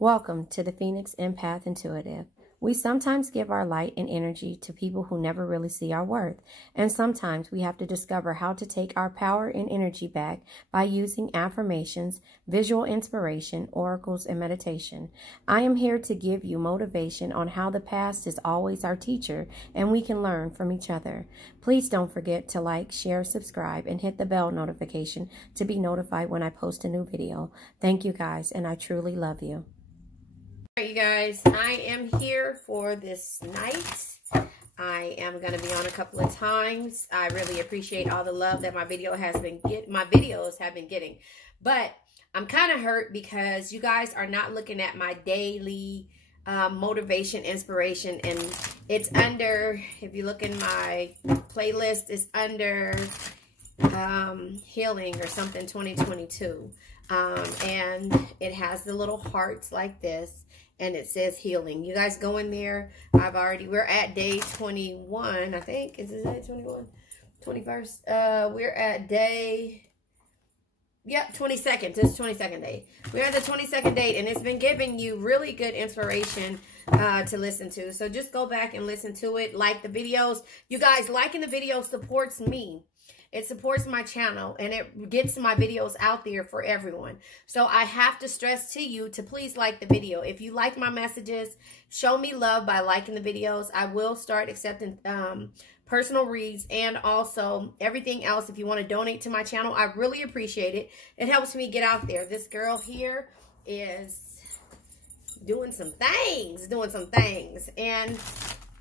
Welcome to the Phoenix Empath Intuitive. We sometimes give our light and energy to people who never really see our worth, and sometimes we have to discover how to take our power and energy back by using affirmations, visual inspiration, oracles, and meditation. I am here to give you motivation on how the past is always our teacher and we can learn from each other. Please don't forget to like, share, subscribe, and hit the bell notification to be notified when I post a new video. Thank you guys, and I truly love you. All right, you guys, I am here for this night. I am going to be on a couple of times. I really appreciate all the love that my videos have been getting. But I'm kind of hurt because you guys are not looking at my daily motivation, inspiration, and it's under, if you look in my playlist, it's under healing or something 2022. And it has the little hearts like this. And it says healing. You guys go in there. We're at day 21, I think. Is it day 21? 21st? We're at day, 22nd. This is 22nd day. We're at the 22nd day, and it's been giving you really good inspiration to listen to. So just go back and listen to it. Like the videos. You guys, liking the video supports me. It supports my channel, and it gets my videos out there for everyone. So I have to stress to you to please like the video. If you like my messages, show me love by liking the videos. I will start accepting personal reads and also everything else. If you want to donate to my channel, I really appreciate it. It helps me get out there. This girl here is doing some things, and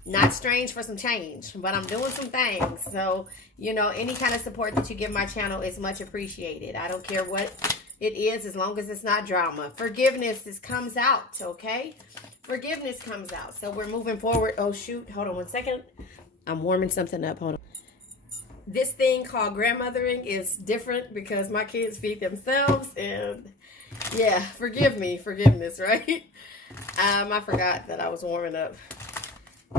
not strange for some change, but I'm doing some things. So, you know, any kind of support that you give my channel is much appreciated. I don't care what it is, as long as it's not drama. Forgiveness comes out, okay? Forgiveness comes out. So we're moving forward. Oh, shoot. Hold on one second. I'm warming something up. Hold on. This thing called grandmothering is different because my kids feed themselves. And, yeah, forgiveness, right? I forgot that I was warming up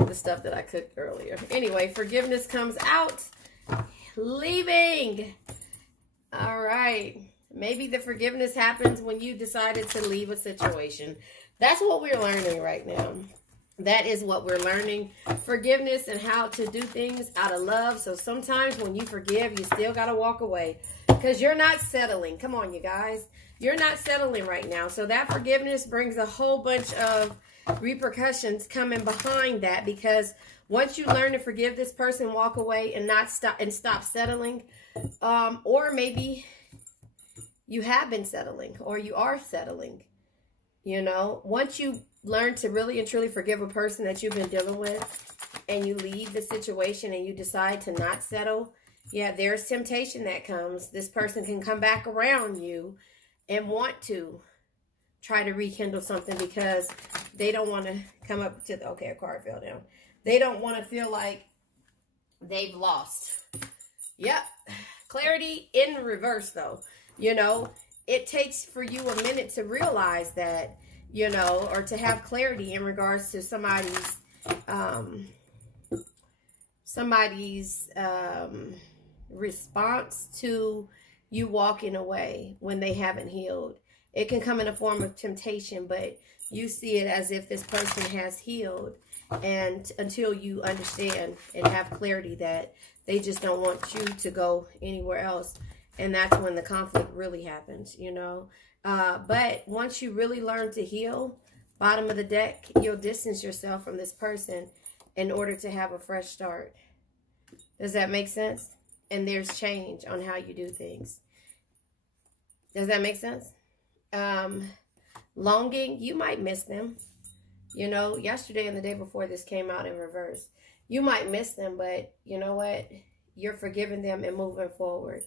the stuff that I cooked earlier. Anyway, forgiveness comes out. Leaving. All right. Maybe the forgiveness happens when you decided to leave a situation. That's what we're learning right now. That is what we're learning. Forgiveness and how to do things out of love. So sometimes when you forgive, you still got to walk away because you're not settling. Come on, you guys. You're not settling right now. So that forgiveness brings a whole bunch of repercussions coming behind that, because once you learn to forgive this person, walk away and stop settling, or maybe you have been settling or you are settling, you know, once you learn to really and truly forgive a person that you've been dealing with and you leave the situation and you decide to not settle, yeah, there's temptation that comes. This person can come back around you and want to try to rekindle something because they don't want to come up to the, okay, a card fell down. They don't want to feel like they've lost. Yep. Clarity in reverse, though. You know, it takes for you a minute to realize that, you know, or to have clarity in regards to somebody's response to you walking away when they haven't healed. It can come in a form of temptation, but you see it as if this person has healed, and until you understand and have clarity that they just don't want you to go anywhere else, and that's when the conflict really happens, you know. But once you really learn to heal, bottom of the deck, you'll distance yourself from this person in order to have a fresh start. Does that make sense? And there's change on how you do things. Does that make sense? Longing, you might miss them. You know, yesterday and the day before this came out in reverse. You might miss them, but you know what? You're forgiving them and moving forward.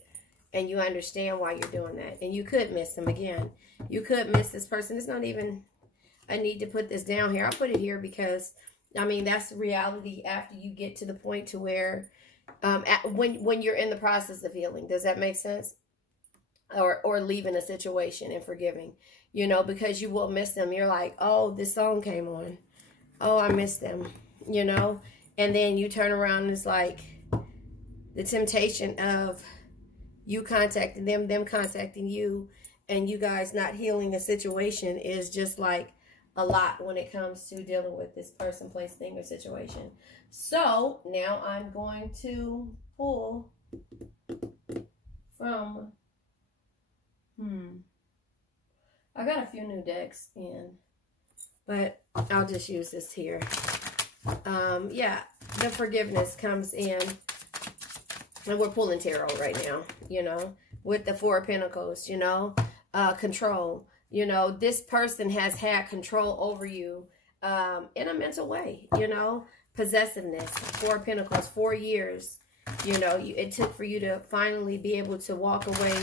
And you understand why you're doing that. And you could miss them again. You could miss this person. It's not even a need to put this down here. I'll put it here because, I mean, that's reality after you get to the point to where, when you're in the process of healing. Does that make sense? Or leaving a situation and forgiving, you know, because you will miss them. You're like, oh, this song came on. Oh, I missed them, you know. And then you turn around and it's like the temptation of you contacting them, them contacting you, and you guys not healing the situation is just like a lot when it comes to dealing with this person, place, thing, or situation. So now I'm going to pull from, I got a few new decks in, but I'll just use this here. Yeah, the forgiveness comes in, and we're pulling tarot right now, you know, with the Four of Pentacles, you know, control. You know, this person has had control over you in a mental way, you know, possessiveness, Four of Pentacles, 4 years, you know, it took for you to finally be able to walk away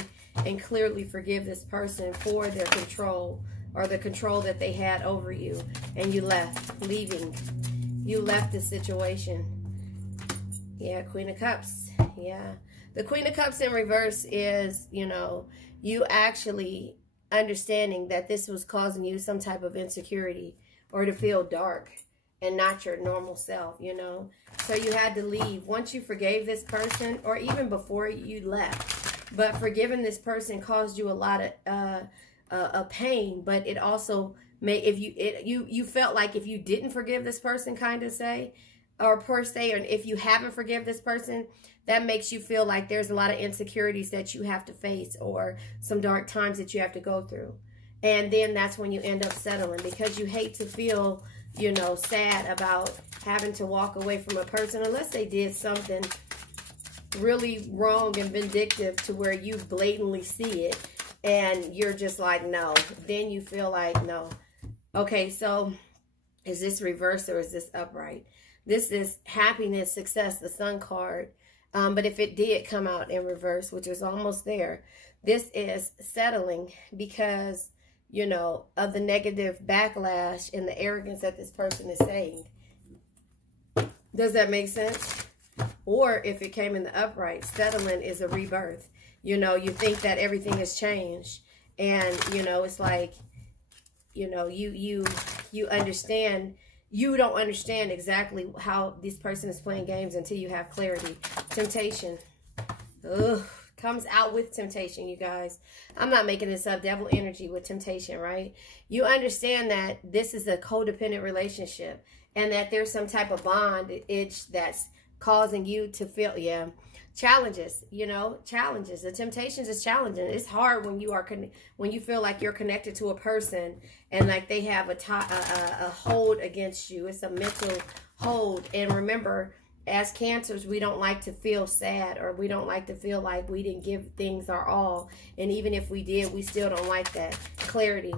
and clearly forgive this person for their control, or the control that they had over you, and you left, leaving. You left the situation. Yeah, Queen of Cups. Yeah. The Queen of Cups in reverse is, you know, you actually understanding that this was causing you some type of insecurity, or to feel dark and not your normal self, you know. So you had to leave. Once you forgave this person, or even before you left, but forgiving this person caused you a lot of pain, but it also made, if you felt like if you didn't forgive this person, kind of say, or per se, or if you haven't forgive this person, that makes you feel like there's a lot of insecurities that you have to face, or some dark times that you have to go through. And then that's when you end up settling, because you hate to feel, you know, sad about having to walk away from a person unless they did something really wrong and vindictive to where you blatantly see it and you're just like, no. Then you feel like, no. Okay, so is this reverse or is this upright? This is happiness, success, the Sun card. But if it did come out in reverse, which is almost there, this is settling because, you know, of the negative backlash and the arrogance that this person is saying. Does that make sense? Or if it came in the upright, settling is a rebirth. You know, you think that everything has changed. And, you know, it's like, you know, you understand. You don't understand exactly how this person is playing games until you have clarity. Temptation. Ugh. Comes out with temptation, you guys. I'm not making this up. Devil energy with temptation, right? You understand that this is a codependent relationship and that there's some type of bond itch that's causing you to feel, yeah, challenges, you know, challenges. The temptations is challenging. It's hard when you are when you feel like you're connected to a person and like they have a hold against you. It's a mental hold. And remember, as Cancers, we don't like to feel sad, or we don't like to feel like we didn't give things our all. And even if we did, we still don't like that. Clarity.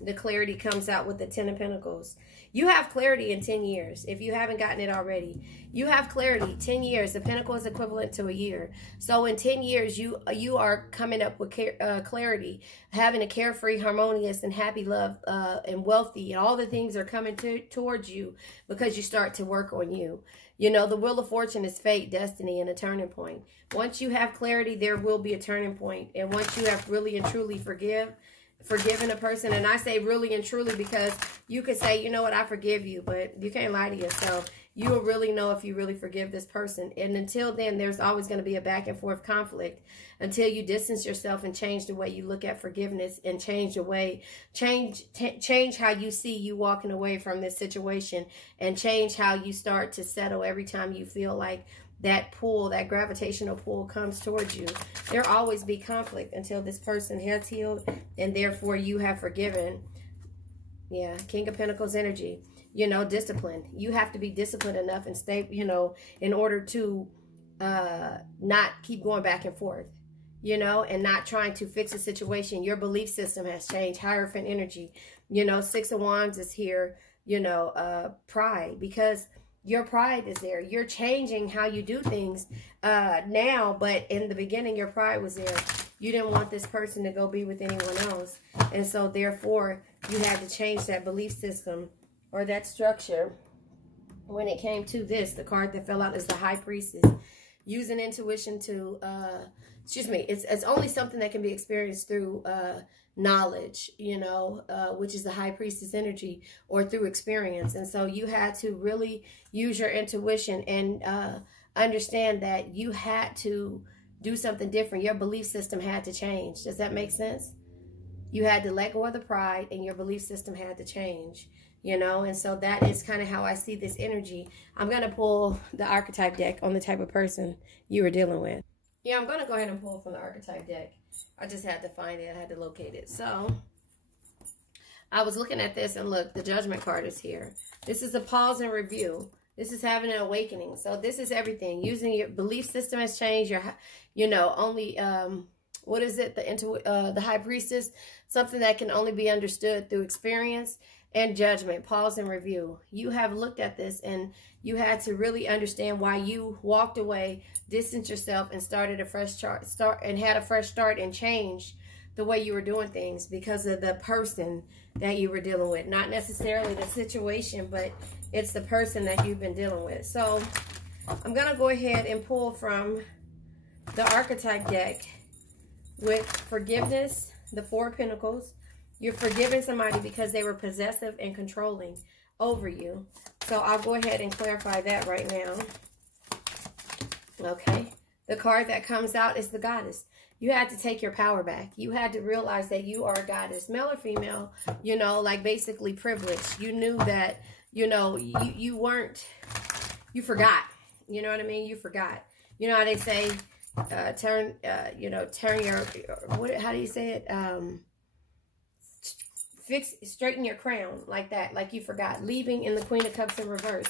The clarity comes out with the 10 of Pentacles. You have clarity in 10 years. If you haven't gotten it already, you have clarity. 10 years. The Pentacle is equivalent to a year. So in 10 years, you are coming up with clarity, having a carefree, harmonious, and happy love, and wealthy. And all the things are coming towards you because you start to work on you. You know, the Wheel of Fortune is fate, destiny, and a turning point. Once you have clarity, there will be a turning point. And once you have really and truly forgiven a person, and I say really and truly because you could say, you know what, I forgive you, but you can't lie to yourself. You will really know if you really forgive this person. And until then, there's always going to be a back and forth conflict until you distance yourself and change the way you look at forgiveness, and change the way, change how you see you walking away from this situation, and change how you start to settle every time you feel like that pull, that gravitational pull comes towards you. There'll always be conflict until this person has healed and therefore you have forgiven. Yeah, King of Pentacles energy. You know, discipline. You have to be disciplined enough and stay, you know, in order to not keep going back and forth, you know, and not trying to fix a situation. Your belief system has changed. Hierophant energy. You know, 6 of Wands is here, you know, pride, because your pride is there. You're changing how you do things now, but in the beginning, your pride was there. You didn't want this person to go be with anyone else. And so, therefore, you had to change that belief system or that structure. When it came to this, the card that fell out is the High Priestess. Using intuition to, it's only something that can be experienced through knowledge, you know, which is the High Priestess energy, or through experience. And so you had to really use your intuition and understand that you had to do something different. Your belief system had to change. Does that make sense? You had to let go of the pride, and your belief system had to change, you know. And so that is kind of how I see this energy. I'm going to pull the archetype deck on the type of person you were dealing with. Yeah, I'm going to go ahead and pull from the archetype deck. I just had to find it. I had to locate it. So I was looking at this, and look, the Judgment card is here. This is a pause and review. This is having an awakening. So this is everything. Using your belief system has changed. Your, you know, only, what is it? The High Priestess, something that can only be understood through experience. And Judgment, pause and review. You have looked at this, and you had to really understand why you walked away, distanced yourself, and started a fresh start and changed the way you were doing things because of the person that you were dealing with. Not necessarily the situation, but it's the person that you've been dealing with. So I'm going to go ahead and pull from the archetype deck with forgiveness, the Four of Pentacles. You're forgiving somebody because they were possessive and controlling over you. So I'll go ahead and clarify that right now. Okay. The card that comes out is the Goddess. You had to take your power back. You had to realize that you are a goddess, male or female, you know, like basically privileged. You knew that, you know, you weren't, you forgot. You know what I mean? You forgot. You know how they say, turn your, how do you say it? Straighten your crown, like that, like you forgot. Leaving in the Queen of Cups in reverse.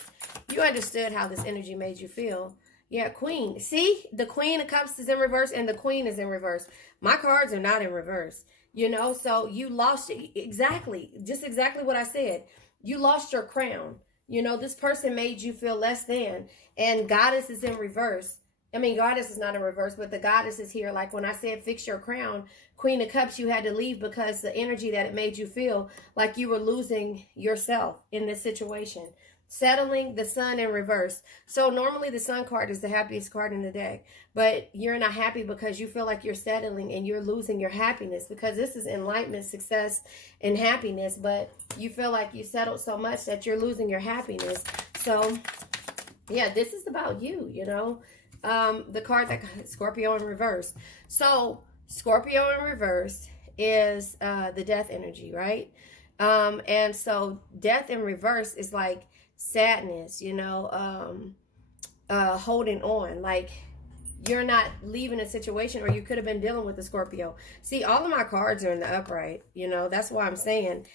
You understood how this energy made you feel. Yeah, Queen. See, the Queen of Cups is in reverse and the Queen is in reverse. My cards are not in reverse, you know, so you lost it. Exactly. Just exactly what I said. You lost your crown. You know, this person made you feel less than, and Goddess is in reverse. I mean, Goddess is not in reverse, but the Goddess is here. Like when I said fix your crown, Queen of Cups, you had to leave because the energy that it made you feel like you were losing yourself in this situation. Settling, the Sun in reverse. So normally the Sun card is the happiest card in the deck, but you're not happy because you feel like you're settling and you're losing your happiness, because this is enlightenment, success, and happiness, but you feel like you settled so much that you're losing your happiness. So yeah, this is about you, you know. The card that Scorpio in reverse. So Scorpio in reverse is the death energy, right? And so death in reverse is like sadness, you know, holding on, like you're not leaving a situation, or you could have been dealing with the Scorpio. See, all of my cards are in the upright, you know, that's why I'm saying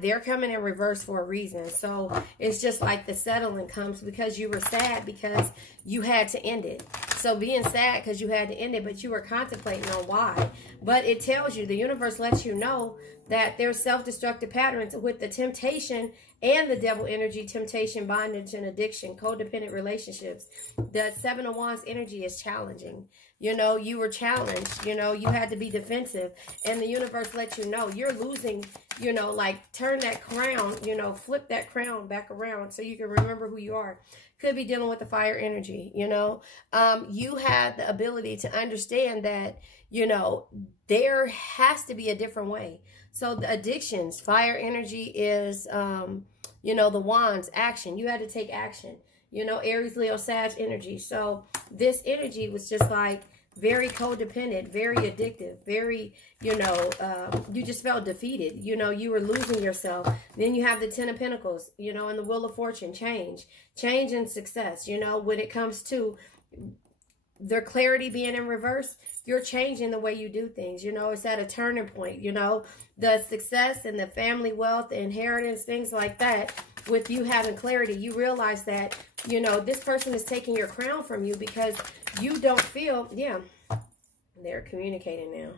they're coming in reverse for a reason. So it's just like the settling comes because you were sad because you had to end it. So being sad because you had to end it, but you were contemplating on why. But it tells you, the universe lets you know that there's self-destructive patterns with the temptation and the devil energy, temptation, bondage, and addiction, codependent relationships. The Seven of Wands energy is challenging. You know, you were challenged. You know, you had to be defensive. And the universe lets you know you're losing, you know, like turn that crown, you know, flip that crown back around so you can remember who you are. Could be dealing with the fire energy, you know. You had the ability to understand that, you know, there has to be a different way. So the addictions, fire energy is, you know, the wands, action. You had to take action. You know, Aries, Leo, Sag energy. So this energy was just like very codependent, very addictive, very, you know, you just felt defeated. You know, you were losing yourself. Then you have the Ten of Pentacles, you know, and the Wheel of Fortune, change and success. You know, when it comes to their clarity being in reverse, you're changing the way you do things. You know, it's at a turning point. You know, the success and the family wealth, the inheritance, things like that. With you having clarity, you realize that, you know, this person is taking your crown from you because you don't feel, yeah, they're communicating now.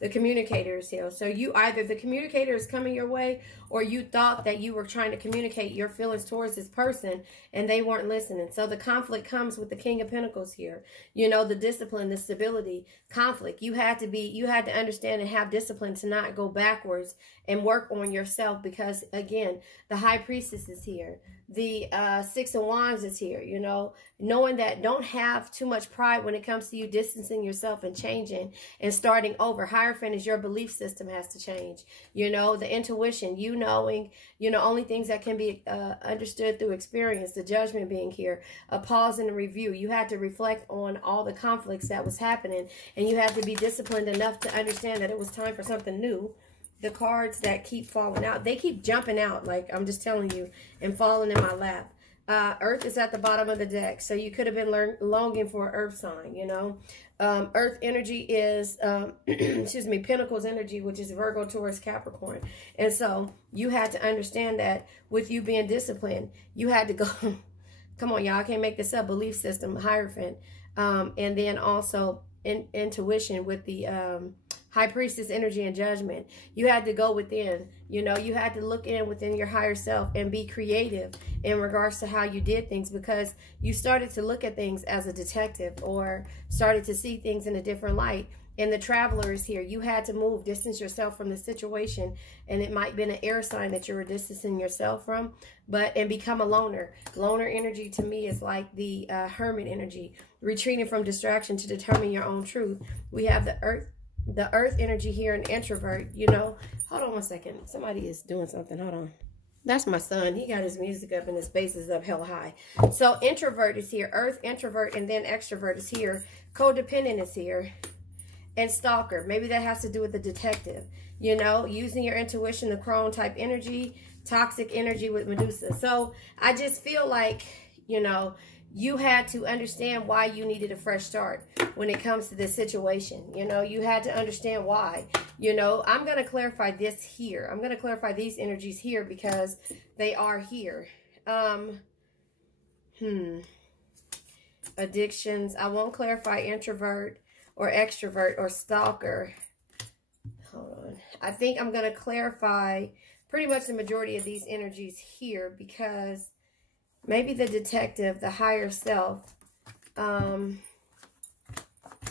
The communicator is here. So you either the communicator is coming your way, or you thought that you were trying to communicate your feelings towards this person and they weren't listening. So the conflict comes with the King of Pentacles here. You know, the discipline, the stability, conflict. You had to understand and have discipline to not go backwards and work on yourself, because again, the High Priestess is here. The Six of Wands is here, you know, knowing that don't have too much pride when it comes to you distancing yourself and changing and starting over. Hierophant is your belief system has to change. You know, the intuition, you knowing, you know, only things that can be understood through experience, the Judgment being here, a pause and a review. You had to reflect on all the conflicts that was happening, and you had to be disciplined enough to understand that it was time for something new. the cards that keep falling out, they keep jumping out, like I'm just telling you, and falling in my lap. Earth is at the bottom of the deck, so you could have been longing for an earth sign, you know. Earth energy is, excuse me, Pentacles energy, which is Virgo, Taurus, Capricorn. And so you had to understand that with you being disciplined, you had to go, come on, y'all, I can't make this up, belief system, Hierophant. And then also intuition with the High Priestess energy and judgment. You had to go within, you know, you had to look in within your higher self and be creative in regards to how you did things, because you started to look at things as a detective or started to see things in a different light. And the Traveler is here. You had to move, distance yourself from the situation, and it might have been an air sign that you were distancing yourself from, and become a loner. Loner energy to me is like the Hermit energy, retreating from distraction to determine your own truth. We have the Earth energy here, an introvert, you know. Hold on one second. Somebody is doing something. Hold on. That's my son. He got his music up and his bass is up hella high. So introvert is here. Earth, introvert, and then extrovert is here. Codependent is here. And stalker. Maybe that has to do with the detective. You know, using your intuition, the crone type energy, toxic energy with Medusa. So I just feel like, you know, you had to understand why you needed a fresh start when it comes to this situation. You know, you had to understand why. You know, I'm going to clarify this here. I'm going to clarify these energies here because they are here. Addictions. I won't clarify introvert or extrovert or stalker. Hold on. I think I'm going to clarify pretty much the majority of these energies here because maybe the detective, the higher self.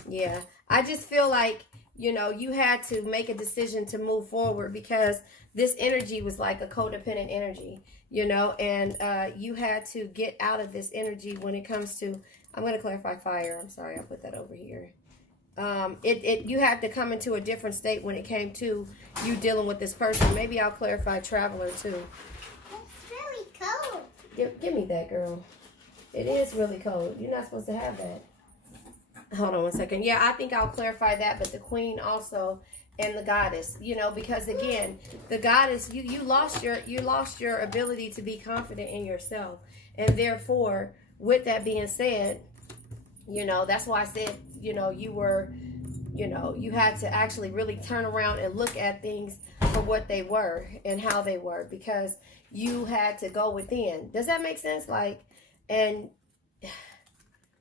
Yeah, I just feel like, you know, you had to make a decision to move forward because this energy was like a codependent energy, you know, and you had to get out of this energy when it comes to, I'm going to clarify fire. I'm sorry, I put that over here. You had to come into a different state when it came to you dealing with this person. Maybe I'll clarify Traveler too. It's really cold. Give me that, girl. It is really cold. You're not supposed to have that. Hold on one second. Yeah, I think I'll clarify that, but the Queen also and the Goddess, you know, because again, the Goddess, you lost your ability to be confident in yourself. And therefore, with that being said, you know, that's why I said, you know, you had to actually really turn around and look at things for what they were and how they were, because you had to go within. Does that make sense? Like, and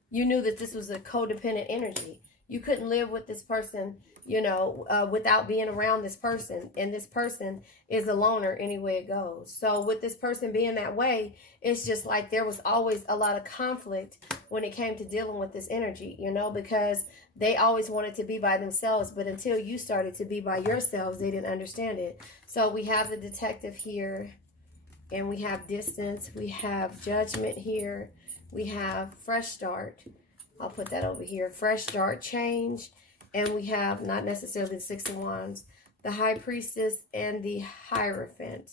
you knew that this was a codependent energy. You couldn't live with this person, you know, without being around this person. And this person is a loner any way it goes. So with this person being that way, it's just like there was always a lot of conflict when it came to dealing with this energy, you know, because they always wanted to be by themselves. But until you started to be by yourselves, they didn't understand it. So we have the detective here, and we have distance. We have judgment here. We have fresh start. I'll put that over here. Fresh start, change. And we have not necessarily the Six of Wands, the High Priestess and the Hierophant.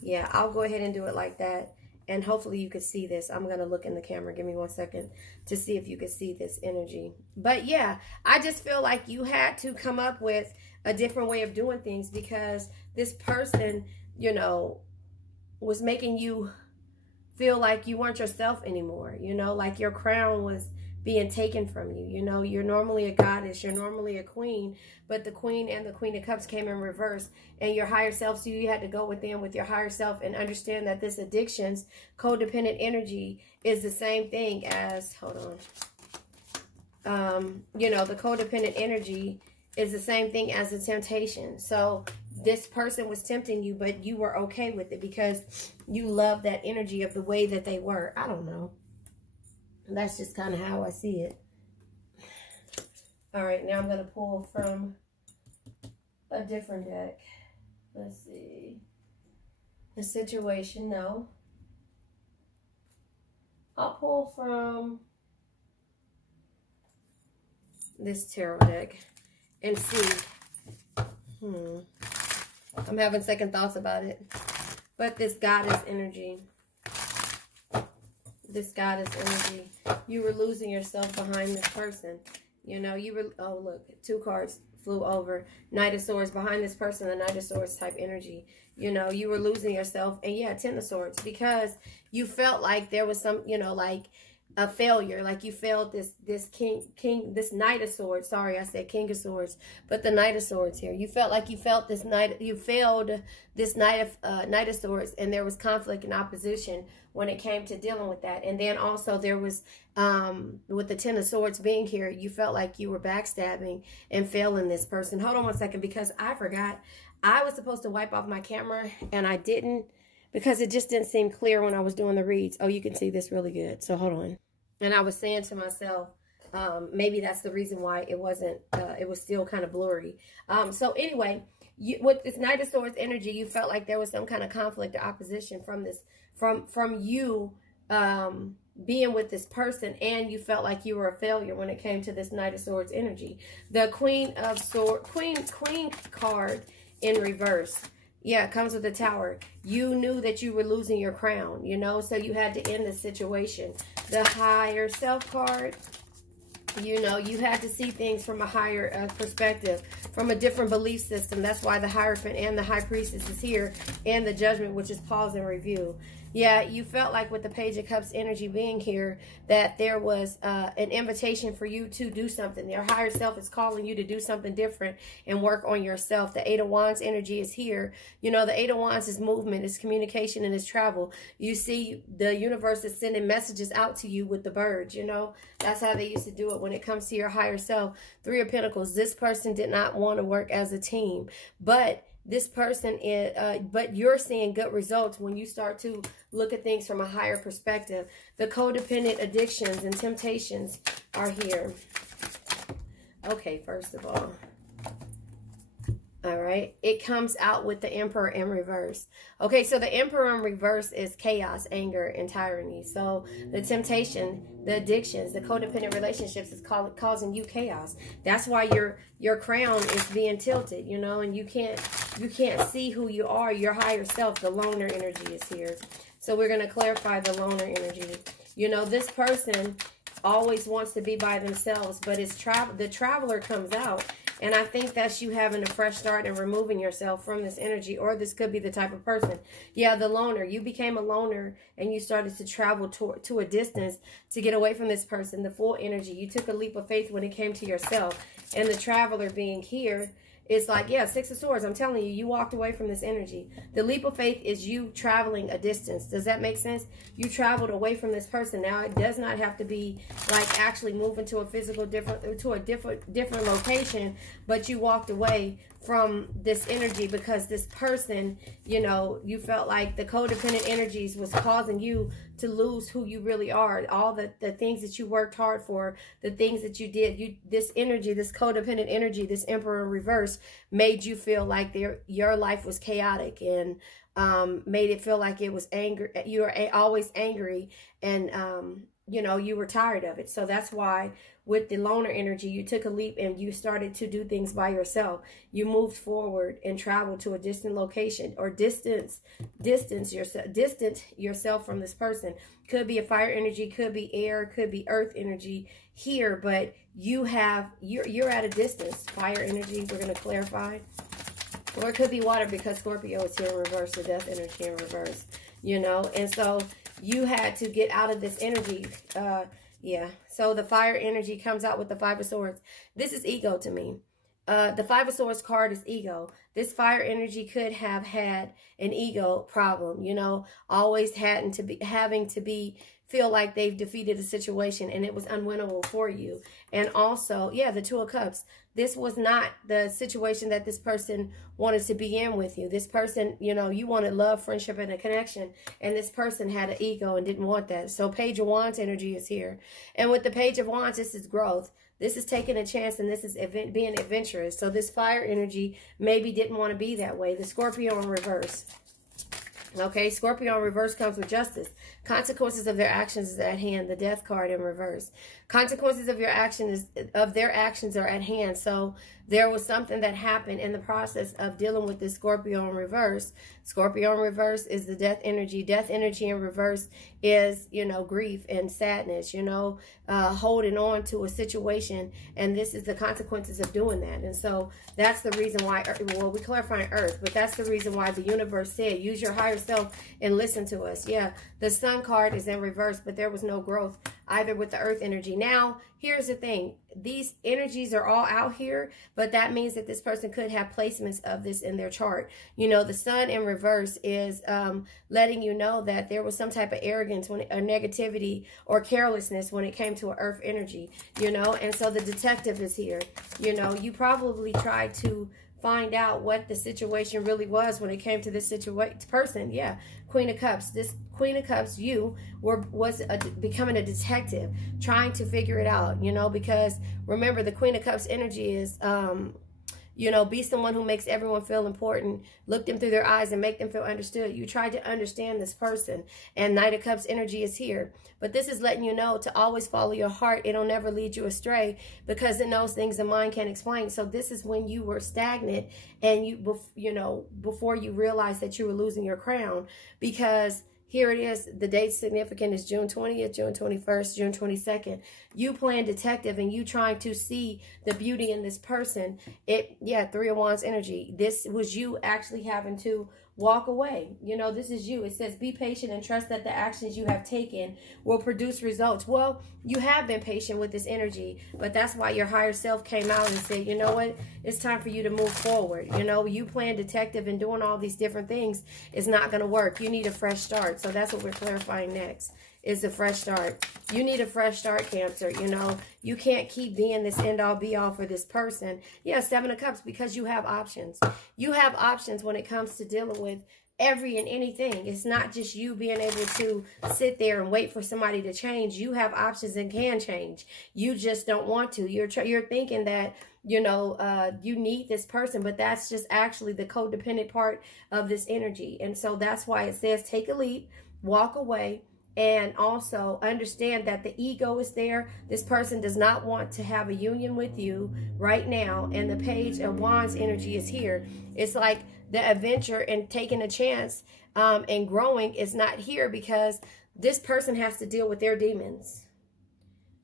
Yeah, I'll go ahead and do it like that. And hopefully you can see this. I'm going to look in the camera. Give me 1 second to see if you can see this energy. But yeah, I just feel like you had to come up with a different way of doing things because this person, you know, was making you feel like you weren't yourself anymore, you know, like your crown was being taken from you. You know, you're normally a goddess, you're normally a queen, but the Queen and the Queen of Cups came in reverse, and your higher self, so you had to go within with your higher self and understand that this addictions, codependent energy is the same thing as, hold on, you know, the codependent energy is the same thing as the temptation. So this person was tempting you, but you were okay with it because you love that energy of the way that they were. I don't know. That's just kind of how I see it. All right, now I'm going to pull from a different deck. Let's see. The situation, no. I'll pull from this tarot deck and see. I'm having second thoughts about it. But this goddess energy. This goddess energy. You were losing yourself behind this person. You know, you were, oh look, 2 cards. flew over. Knight of Swords, behind this person, the Knight of Swords type energy. You know, you were losing yourself. And yeah, Ten of Swords, because you felt like there was some, you know, like a failure, like you failed this this Knight of Swords. Sorry, I said King of Swords, but the Knight of Swords here. You felt like you failed this Knight of Swords, and there was conflict and opposition when it came to dealing with that. And then also there was with the Ten of Swords being here, you felt like you were backstabbing and failing this person. Hold on one second, because I forgot. I was supposed to wipe off my camera and I didn't, because it just didn't seem clear when I was doing the reads. Oh, you can see this really good. So hold on. And I was saying to myself, maybe that's the reason why it wasn't, it was still kind of blurry. So anyway, with this Knight of Swords energy, you felt like there was some kind of conflict or opposition from this, from you being with this person, and you felt like you were a failure when it came to this Knight of Swords energy. The Queen of Swords, Queen card in reverse. Yeah, it comes with the Tower. You knew that you were losing your crown, you know, so you had to end the situation. The Higher Self card, you know, you had to see things from a higher perspective, from a different belief system. That's why the Hierophant and the High Priestess is here, and the Judgment, which is pause and review. Yeah, you felt like with the Page of Cups energy being here, that there was an invitation for you to do something. Your higher self is calling you to do something different and work on yourself. The Eight of Wands energy is here. You know, the Eight of Wands is movement, is communication, and is travel. You see, the universe is sending messages out to you with the birds, you know. That's how they used to do it when it comes to your higher self. Three of Pentacles. This person did not want to work as a team, but this person is, but you're seeing good results when you start to look at things from a higher perspective. The codependent addictions and temptations are here. Okay, first of all. All right. It comes out with the Emperor in reverse. Okay, so the Emperor in reverse is chaos, anger, and tyranny. So the temptation, the addictions, the codependent relationships is causing you chaos. That's why your crown is being tilted, you know, and you can't see who you are, your higher self. The loner energy is here. So we're going to clarify the loner energy. You know, this person always wants to be by themselves, but the traveler comes out. And I think that's you having a fresh start and removing yourself from this energy, or this could be the type of person. Yeah, the loner. You became a loner and you started to travel to a distance to get away from this person. The Fool energy. You took a leap of faith when it came to yourself. And the traveler being here, it's like, yeah, Six of Swords. I'm telling you, you walked away from this energy. The leap of faith is you traveling a distance. Does that make sense? You traveled away from this person. Now, it does not have to be like actually moving to a different location, but you walked away from this energy because this person, you know, you felt like the codependent energies was causing you to lose who you really are. All the things that you worked hard for, the things that you did, this energy, this codependent energy, this Emperor in reverse made you feel like your life was chaotic, and made it feel like it was anger. You were always angry, and you know, you were tired of it. So that's why with the loner energy, you took a leap and you started to do things by yourself. You moved forward and traveled to a distant location, or distance yourself from this person. Could be a fire energy, could be air, could be earth energy here, but you're at a distance. Fire energy, we're going to clarify. Or it could be water, because Scorpio is here in reverse, the death energy in reverse, you know. And so you had to get out of this energy. Yeah. So the fire energy comes out with the Five of Swords. This is ego to me. The Five of Swords card is ego. This fire energy could have had an ego problem, you know, always having to feel like they've defeated a situation and it was unwinnable for you. And also, yeah, the Two of Cups. This was not the situation that this person wanted to be in with you. This person, you know, you wanted love, friendship, and a connection. And this person had an ego and didn't want that. So Page of Wands energy is here. And with the Page of Wands, this is growth. This is taking a chance, and this is being adventurous. So this fire energy maybe didn't want to be that way. The Scorpio in reverse. Okay, Scorpio in reverse comes with justice. Consequences of their actions is at hand. The Death card in reverse. Consequences of their actions are at hand. So there was something that happened in the process of dealing with this Scorpio in reverse. Scorpio in reverse is the death energy. Death energy in reverse is, you know, grief and sadness, you know, holding on to a situation. And this is the consequences of doing that. And so that's the reason why, well, we clarify Earth, but that's the reason why the universe said, use your higher self and listen to us. Yeah, the Sun card is in reverse, but there was no growth either with the Earth energy. Now, here's the thing. These energies are all out here, but that means that this person could have placements of this in their chart. You know, the Sun in reverse is letting you know that there was some type of arrogance or negativity or carelessness when it came to an Earth energy, you know. And so the detective is here. You know, you probably tried to find out what the situation really was when it came to this person. Yeah, Queen of Cups. This Queen of Cups, you was becoming a detective, trying to figure it out, you know, because remember, the Queen of Cups energy is, you know, be someone who makes everyone feel important, look them through their eyes and make them feel understood. You try to understand this person, and Knight of Cups energy is here. But this is letting you know to always follow your heart. It'll never lead you astray, because it knows things the mind can't explain. So this is when you were stagnant and you know, before you realized that you were losing your crown, because here it is. The date's significant is June 20th, June 21st, June 22nd. You playing detective and you trying to see the beauty in this person. Yeah, Three of Wands energy. This was you actually having to walk away. You know, this is you. It says, be patient and trust that the actions you have taken will produce results. Well, you have been patient with this energy, but that's why your higher self came out and said, you know what? It's time for you to move forward. You know, you playing detective and doing all these different things is not going to work. You need a fresh start. So that's what we're clarifying next, is a fresh start. You need a fresh start, Cancer. You know, you can't keep being this end-all be-all for this person. Yeah, Seven of Cups, because you have options. You have options when it comes to dealing with every and anything. It's not just you being able to sit there and wait for somebody to change. You have options and can change. You just don't want to. You're thinking that, you know, you need this person, but that's just actually the codependent part of this energy. And so that's why it says take a leap, walk away, and also understand that the ego is there. This person does not want to have a union with you right now. And the Page of Wands energy is here. It's like the adventure and taking a chance and growing is not here, because this person has to deal with their demons.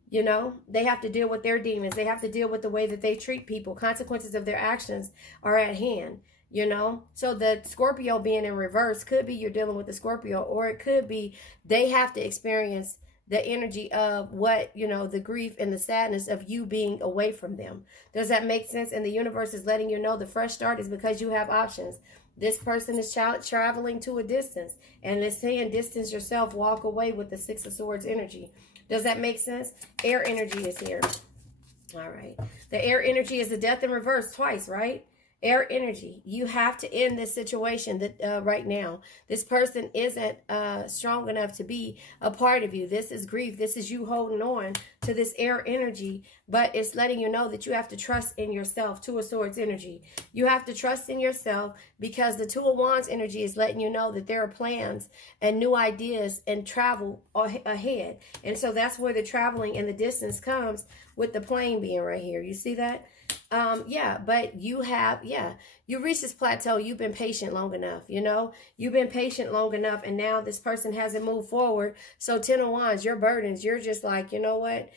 You know, they have to deal with their demons. They have to deal with the way that they treat people. Consequences of their actions are at hand. You know, so the Scorpio being in reverse could be you're dealing with the Scorpio, or it could be they have to experience the energy of what, you know, the grief and the sadness of you being away from them. Does that make sense? And the universe is letting you know the fresh start is because you have options. This person is traveling to a distance, and it's saying distance yourself, walk away with the Six of Swords energy. Does that make sense? Air energy is here. All right. The air energy is the death in reverse twice, right? Air energy. You have to end this situation that right now. This person isn't strong enough to be a part of you. This is grief. This is you holding on to this air energy, but it's letting you know that you have to trust in yourself. Two of Swords energy. You have to trust in yourself, because the Two of Wands energy is letting you know that there are plans and new ideas and travel ahead. And so that's where the traveling and the distance comes, with the plane being right here. You see that? Yeah, but you have, you reached this plateau. You've been patient long enough, you know, you've been patient long enough, and now this person hasn't moved forward. So 10 of Wands, your burdens, you're just like, you know what,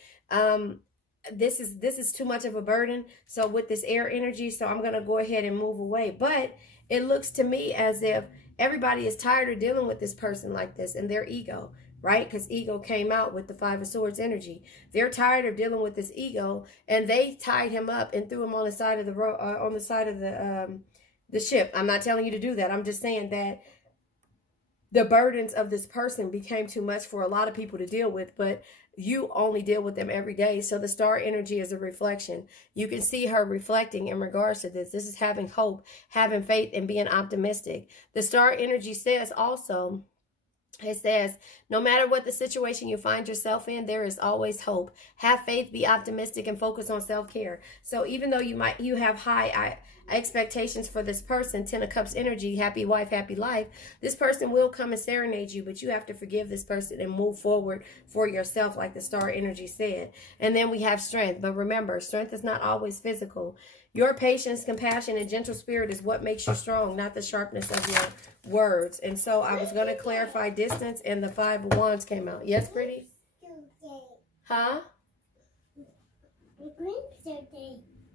this is too much of a burden. So with this air energy, so I'm going to go ahead and move away. But it looks to me as if everybody is tired of dealing with this person like this and their ego. Right? Because ego came out with the Five of Swords energy. They're tired of dealing with this ego, and they tied him up and threw him on the side of the road, on the side of the ship. I'm not telling you to do that. I'm just saying that the burdens of this person became too much for a lot of people to deal with, but you only deal with them every day. So the star energy is a reflection. You can see her reflecting in regards to this. This is having hope, having faith, and being optimistic. The star energy says also, it says, no matter what the situation you find yourself in, there is always hope. Have faith, be optimistic, and focus on self-care. So even though you have high expectations for this person, 10 of Cups energy, happy wife, happy life. This person will come and serenade you, but you have to forgive this person and move forward for yourself, like the star energy said. And then we have strength. But remember, strength is not always physical. Your patience, compassion, and gentle spirit is what makes you strong, not the sharpness of your words. And so I was going to clarify distance, and the 5 of Wands came out. Yes, pretty? Huh?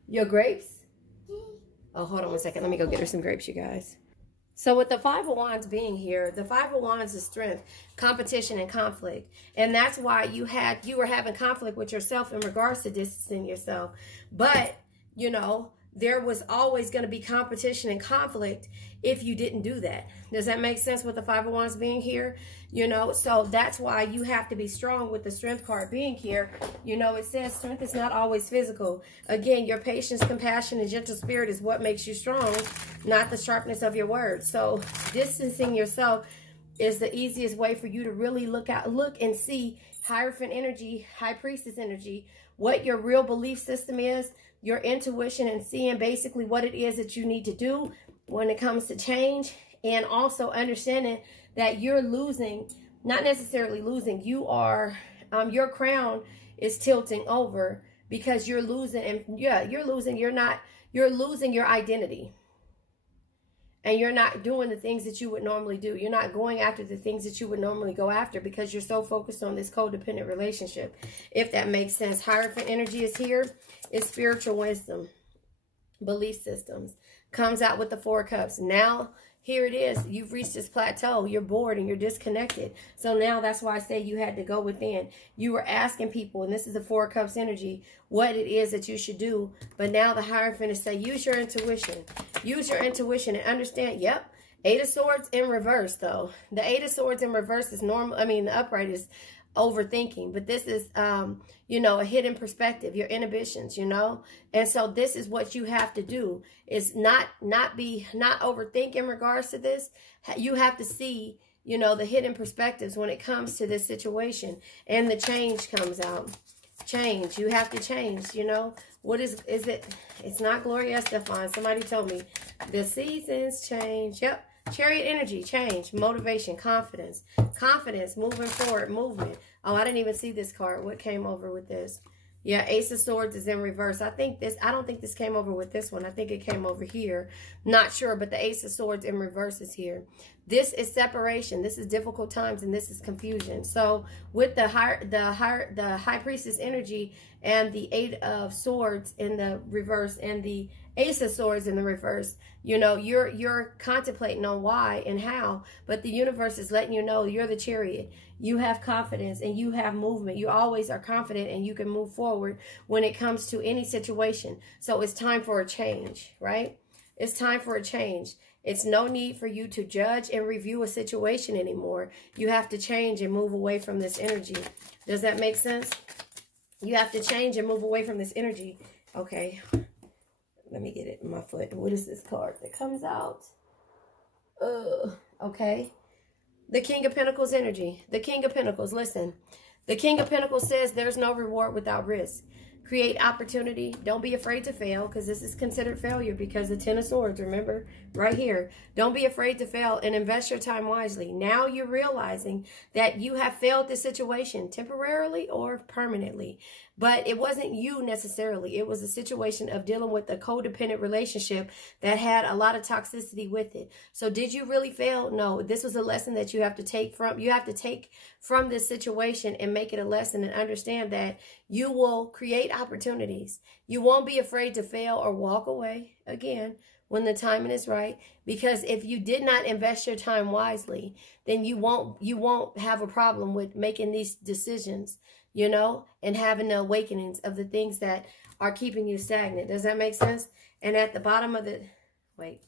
Your grapes? Oh, hold on one second. Let me go get her some grapes, you guys. So with the 5 of Wands being here, the 5 of Wands is strength, competition, and conflict. And that's why you were having conflict with yourself in regards to distancing yourself. But, you know, there was always going to be competition and conflict if you didn't do that. Does that make sense with the 5 of Wands being here? You know, so that's why you have to be strong with the strength card being here. You know, it says strength is not always physical. Again, your patience, compassion, and gentle spirit is what makes you strong, not the sharpness of your words. So distancing yourself is the easiest way for you to really look and see Hierophant energy, High Priestess energy, what your real belief system is, your intuition, and seeing basically what it is that you need to do when it comes to change, and also understanding that you're losing, not necessarily losing, you are, your crown is tilting over because you're losing, and yeah, you're losing your identity. And you're not doing the things that you would normally do. You're not going after the things that you would normally go after because you're so focused on this codependent relationship, if that makes sense. Hierophant energy is here. It's spiritual wisdom, belief systems. Comes out with the 4 of Cups. Now, here it is. You've reached this plateau. You're bored and you're disconnected. So now that's why I say you had to go within. You were asking people, and this is the 4 of Cups energy, what it is that you should do. But now the Hierophant is saying, use your intuition. Use your intuition and understand, yep, 8 of Swords in reverse, though. The 8 of Swords in reverse is normal. I mean, the upright is overthinking, but this is you know, a hidden perspective, your inhibitions, you know. And so this is what you have to do, is not overthink in regards to this. You have to see, you know, the hidden perspectives when it comes to this situation. And the change comes out. Change. You have to change, you know. What is it? It's not Gloria Estefan. Somebody told me the seasons change. Yep. Chariot energy, change, motivation, confidence. Confidence, moving forward, movement. Oh, I didn't even see this card. What came over with this? Yeah, Ace of Swords is in reverse. I don't think this came over with this one. I think it came over here. Not sure, but the Ace of Swords in reverse is here. This is separation. This is difficult times, and this is confusion. So with the High Priestess energy and the 8 of Swords in the reverse and the Ace of Swords in the reverse, you know, you're contemplating on why and how, but the universe is letting you know you're the Chariot. You have confidence and you have movement. You always are confident and you can move forward when it comes to any situation. So it's time for a change, right? It's time for a change. It's no need for you to judge and review a situation anymore. You have to change and move away from this energy. Does that make sense? You have to change and move away from this energy. Okay. Let me get it in my foot. What is this card that comes out? Okay. The King of Pentacles energy. The King of Pentacles. Listen. The King of Pentacles says there's no reward without risk. Create opportunity. Don't be afraid to fail, because this is considered failure because the 10 of Swords, remember, right here. Don't be afraid to fail and invest your time wisely. Now you're realizing that you have failed this situation temporarily or permanently. But it wasn't you necessarily. It was a situation of dealing with a codependent relationship that had a lot of toxicity with it. So did you really fail? No. This was a lesson that you have to take from. You have to take from this situation and make it a lesson and understand that you will create opportunities. You won't be afraid to fail or walk away again when the timing is right. Because if you did not invest your time wisely, then you won't have a problem with making these decisions, you know, and having the awakenings of the things that are keeping you stagnant. Does that make sense? And at the bottom of the, wait,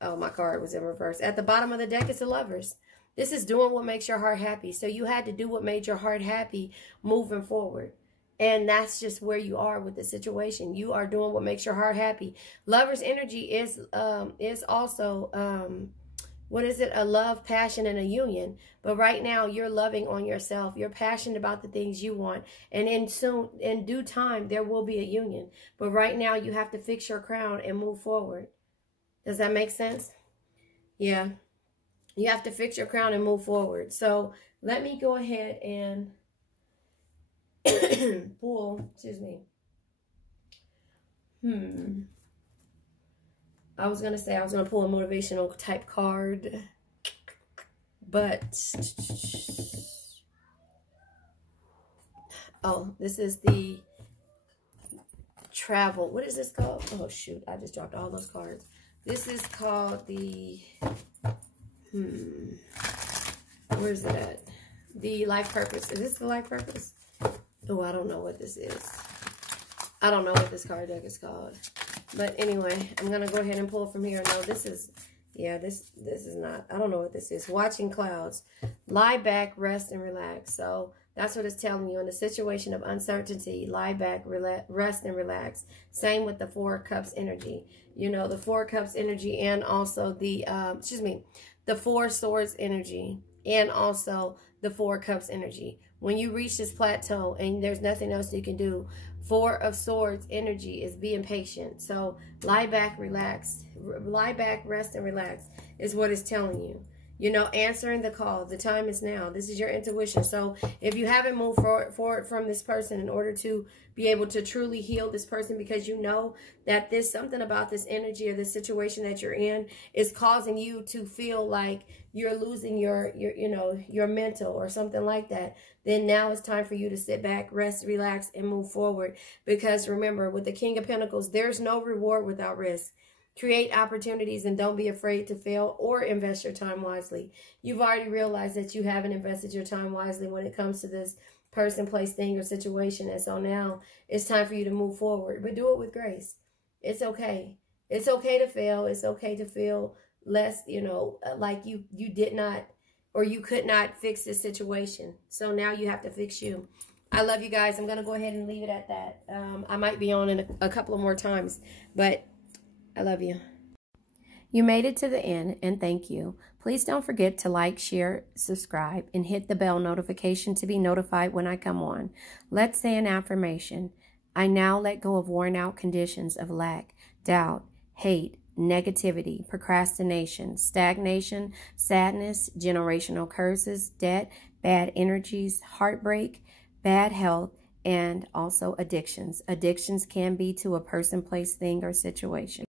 oh, my card was in reverse. At the bottom of the deck is the Lovers. This is doing what makes your heart happy. So you had to do what made your heart happy moving forward. And that's just where you are with the situation. You are doing what makes your heart happy. Lovers energy is also what is it? A love, passion, and a union. But right now, you're loving on yourself. You're passionate about the things you want. And in due time, there will be a union. But right now, you have to fix your crown and move forward. Does that make sense? Yeah. You have to fix your crown and move forward. So let me go ahead and pull, excuse me. I was going to say I was going to pull a motivational type card. But, oh, this is the travel. What is this called? Oh, shoot. I just dropped all those cards. This is called the, where is it at? The life purpose. Is this the life purpose? Oh, I don't know what this is. I don't know what this card deck is called. But anyway, I'm going to go ahead and pull from here. No, this is, yeah, this is not. I don't know what this is. Watching clouds. Lie back, rest, and relax. So that's what it's telling you. In a situation of uncertainty, lie back, rest, and relax. Same with the Four of Cups energy. You know, the Four of Cups energy and also the, the Four Swords energy and also the Four of Cups energy. When you reach this plateau and there's nothing else you can do, Four of Swords energy is being patient. So lie back, relax. Lie back, rest, and relax is what it's telling you. You know, answering the call. The time is now. This is your intuition. So if you haven't moved forward from this person in order to be able to truly heal this person, because you know that there's something about this energy or this situation that you're in is causing you to feel like you're losing your mental or something like that, then now it's time for you to sit back, rest, relax, and move forward. Because remember, with the King of Pentacles, there's no reward without risk. Create opportunities and don't be afraid to fail or invest your time wisely. You've already realized that you haven't invested your time wisely when it comes to this person, place, thing, or situation. And so now it's time for you to move forward. But do it with grace. It's okay. It's okay to fail. It's okay to feel less, like you did not or you could not fix this situation. So now you have to fix you. I love you guys. I'm going to go ahead and leave it at that. I might be on in a couple of more times, but I love you. You made it to the end, and thank you. Please don't forget to like, share, subscribe, and hit the bell notification to be notified when I come on. Let's say an affirmation. I now let go of worn out conditions of lack, doubt, hate, negativity, procrastination, stagnation, sadness, generational curses, debt, bad energies, heartbreak, bad health, and also addictions. Addictions can be to a person, place, thing, or situation.